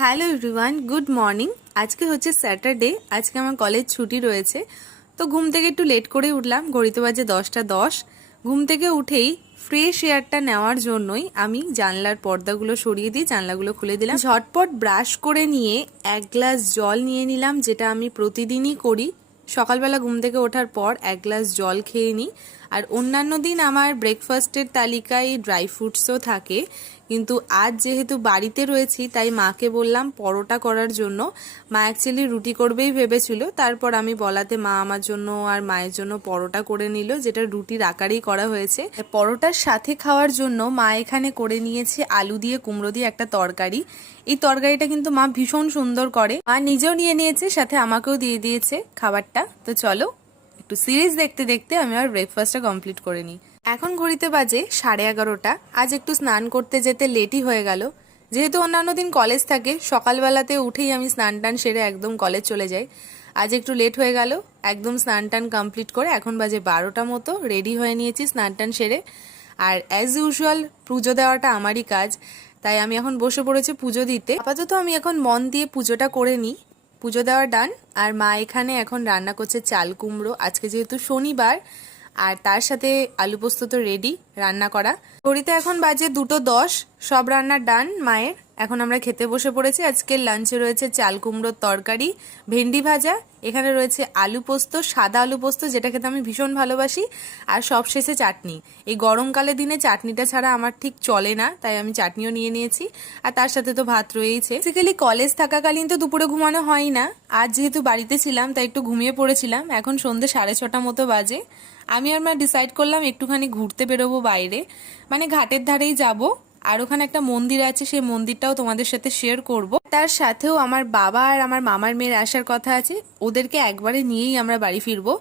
Hello everyone, good morning. আজকে হচ্ছে Saturday, আজকে আমার কলেজ ছুটি রয়েছে। তো ঘুম থেকে একটু লেট করে উঠলাম, ঘড়িতে বাজে 10টা 10। ঘুম থেকে উঠেই ফ্রেশ এয়ারটা নেওয়ার জন্যই আমি জানলার পর্দাগুলো সরিয়ে দিয়ে জানলাগুলো খুলে দিলাম। ঝটপট ব্রাশ করে নিয়ে 1 গ্লাস জল নিয়ে নিলাম, যেটা আমি প্রতিদিনই করি। সকালবেলা ঘুম থেকে ওঠার পর 1 গ্লাস জল খেয়ে নিই। আর অন্যান্য দিন আমার ব্রেকফাস্টের তালিকায় ড্রাই ফ্রুটসও থাকে, কিন্তু আজ যেহেতু বাড়িতে রয়েছি তাই মাকে বললাম পরোটা করার জন্য। মা অ্যাকচুয়ালি রুটি করবেই ভেবেছিল, তারপর আমি বলাতে মা আমার জন্য আর মায়ের জন্য পরোটা করে নিল, যেটা রুটির আকারেই করা হয়েছে। পরোটার সাথে খাওয়ার জন্য মা এখানে করে নিয়েছে আলু দিয়ে কুমড়ো দিয়ে একটা তরকারি। এই তরকারিটা কিন্তু মা ভীষণ সুন্দর করে। মা নিজেও নিয়ে নিয়েছে, সাথে আমাকেও দিয়ে দিয়েছে খাবারটা। তো চলো একটু সিরিজ দেখতে দেখতে আমি আর ব্রেকফাস্টটা কমপ্লিট করে নিই। এখন ঘড়িতে বাজে 11:30। আজ একটু স্নান করতে যেতে লেটই হয়ে গেল। যেহেতু অন্যান্য দিন কলেজ থাকে, সকালবেলাতে উঠেই আমি স্নান টান সেরে একদম কলেজ চলে যাই। আজ একটু লেট হয়ে গেল, একদম স্নান টান কমপ্লিট করে এখন বাজে 12টা মতো রেডি হয়ে নিয়েছি স্নান টান সেরে। আর অ্যাজ ইউজুয়াল পুজো দেওয়াটা আমারই কাজ, তাই আমি এখন বসে পড়েছি পুজো দিতে। আপাতত আমি এখন মন দিয়ে পুজোটা করে নিই। পুজো দেওয়া ডান। আর মা এখানে এখন রান্না করছে চাল কুমড়ো, আজকে যেহেতু শনিবার। আর তার সাথে আলু পোস্ত তো রেডি রান্না করা। ঘড়িতে এখন বাজে 2:10, সব রান্না ডান মায়ের। এখন আমরা খেতে বসে পড়েছি। আজকের লাঞ্চে রয়েছে চাল কুমড়োর তরকারি, ভেন্ডি ভাজা, এখানে রয়েছে আলু পোস্ত, সাদা আলু পোস্ত, যেটা খেতে আমি ভীষণ ভালোবাসি। আর সবশেষে চাটনি। এই গরমকালের দিনে চাটনিটা ছাড়া আমার ঠিক চলে না, তাই আমি চাটনিও নিয়ে নিয়েছি। আর তার সাথে তো ভাত রয়েছে। বেসিক্যালি কলেজ থাকাকালীন তো দুপুরে ঘুমানো হয় না। আজ যেহেতু বাড়িতে ছিলাম তাই একটু ঘুমিয়ে পড়েছিলাম। এখন সন্ধ্যে 6:30 মতো বাজে। আমি আর মা ডিসাইড করলাম একটুখানি ঘুরতে বেরোবো বাইরে, মানে ঘাটের ধারেই যাব। আর ওখানে একটা মন্দির আছে, সেই মন্দিরটাও তোমাদের সাথে শেয়ার করব। তার সাথেও আমার বাবা আর আমার মামার মেয়ের আসার কথা আছে, ওদেরকে একবারে নিয়েই আমরা বাড়ি ফিরবো।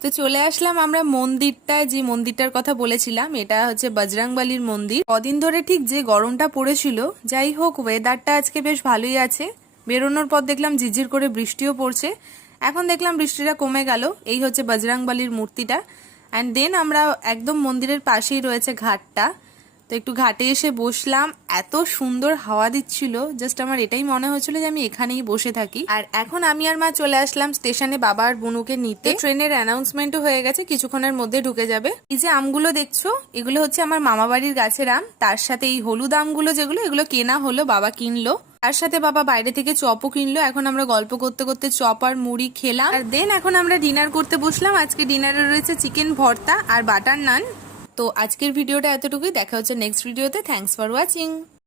তো চলে আসলাম আমরা মন্দিরটা, যে মন্দিরটার কথা বলেছিলাম, এটা হচ্ছে বজরংবলীর মন্দির। কদিন ধরে ঠিক যে গরমটা পড়েছিল, যাই হোক ওয়েদারটা আজকে বেশ ভালোই আছে। বেরোনোর পর দেখলাম ঝিরঝির করে বৃষ্টিও পড়ছে। এখন দেখলাম বৃষ্টিটা কমে গেল। এই হচ্ছে বজরংবলীর মূর্তিটা। অ্যান্ড দেন আমরা একদম মন্দিরের পাশেই রয়েছে ঘাটটা, তো একটু ঘাটে এসে বসলাম। এত সুন্দর হাওয়া দিচ্ছিল, জাস্ট আমার এটাই মনে হচ্ছিল যে আমি এখানেই বসে থাকি। আর এখন আমি আর মা চলে আসলাম স্টেশনে বাবা আর বুনুকে নিতে। ট্রেনের অ্যানাউন্সমেন্টও হয়ে গেছে, কিছুক্ষণের মধ্যে ঢুকে যাবে। এই যে আমগুলো দেখছো, এগুলো হচ্ছে আমার মামা বাড়ির গাছের আম। তার সাথে এই হলুদ আমগুলো যেগুলো, এগুলো কেনা হলো, বাবা কিনলো। তার সাথে বাবা বাইরে থেকে চপও কিনলো। এখন আমরা গল্প করতে করতে চপ আর মুড়ি খেলাম। আর দেন এখন আমরা ডিনার করতে বসলাম। আজকে ডিনারে রয়েছে চিকেন ভর্তা আর বাটার নান। তো আজকের ভিডিওটা এতটুকুই, দেখা হচ্ছে নেক্সট ভিডিওতে। Thanks for watching.